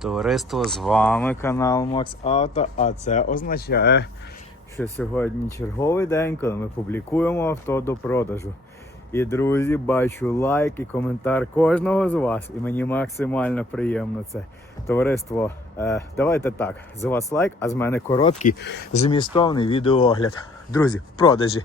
Товариство, з вами канал Макс Авто, а це означає, що сьогодні черговий день, коли ми публікуємо авто до продажу. І друзі, бачу лайк і коментар кожного з вас, і мені максимально приємно це. Товариство, е, давайте так, з вас лайк, а з мене короткий змістовний відеоогляд. Друзі, в продажі.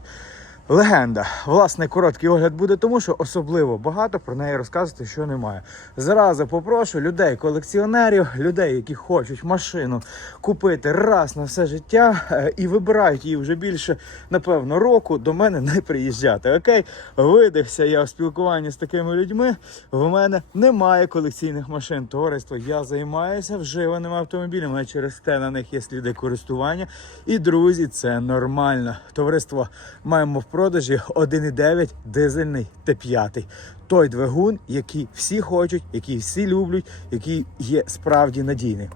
Легенда. Власне, короткий огляд буде, тому що особливо багато про неї розказувати, що немає. Зразу попрошу людей, колекціонерів, людей, які хочуть машину купити раз на все життя е, і вибирають її вже більше, напевно, року. До мене не приїжджати. Окей, видихся я в спілкуванні з такими людьми. В мене немає колекційних машин. Товариство, я займаюся вживаними автомобілями, через те на них є сліди користування. І друзі, це нормально. Товариство маємо продажі 1,9 дизельний Т5. Той двигун, який всі хочуть, який всі люблять, який є справді надійний.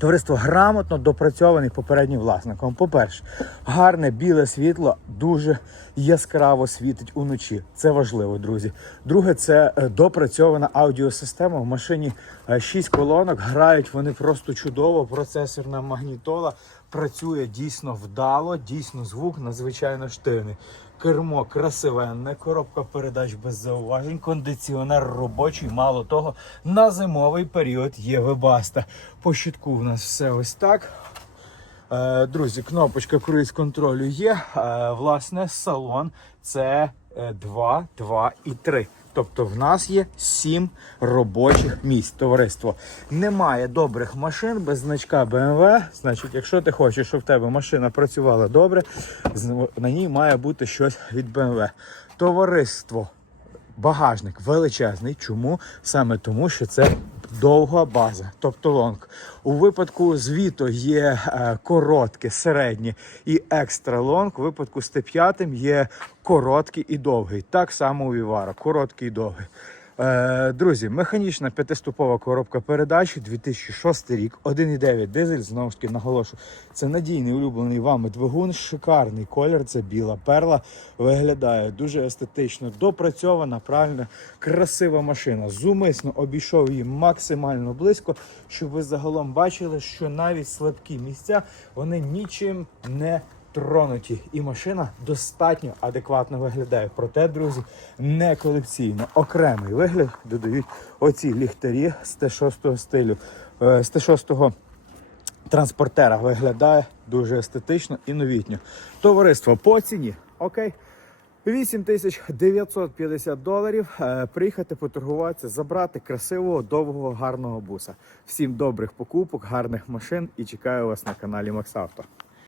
Товариство грамотно допрацьований попереднім власником. По-перше, гарне біле світло дуже яскраво світить уночі. Це важливо, друзі. Друге, це е, допрацьована аудіосистема. В машині 6 колонок. Грають вони просто чудово. Процесорна магнітола працює дійсно вдало, дійсно звук надзвичайно штивний. Кермо красивенне, коробка передач без зауважень, кондиціонер робочий. Мало того, на зимовий період є вебаста. По нас все ось так. Е, Друзі, кнопочка круїз контролю є. Е, Власне, салон це е, 2, 2 і 3. Тобто в нас є 7 робочих місць. Товариство. Немає добрих машин без значка BMW. Значить, якщо ти хочеш, щоб в тебе машина працювала добре, на ній має бути щось від BMW. Товариство. Багажник величезний. Чому? Саме тому, що це довга база, тобто лонг. У випадку звіту є е, коротке, середнє і екстра лонг. У випадку з Т5 є короткий і довгий. Так само у Вівара, короткий і довгий. Е, друзі, механічна п'ятиступова коробка передач 2006 рік, 1,9 дизель. Знову ж таки наголошу. Це надійний улюблений вами двигун, шикарний колір. Це біла перла. Виглядає дуже естетично, допрацьована, правильна, красива машина. Зумисно обійшов її максимально близько, щоб ви загалом бачили, що навіть слабкі місця вони нічим не тронуті, і машина достатньо адекватно виглядає. Проте, друзі, не колекційно. Окремий вигляд додають оці ліхтарі з Т6 стилю. Е, З Т6 транспортера виглядає дуже естетично і новітньо. Товариство по ціні. Окей. 8950 доларів. Е, Приїхати поторгуватися, забрати красивого, довгого, гарного буса. Всім добрих покупок, гарних машин і чекаю вас на каналі Максавто.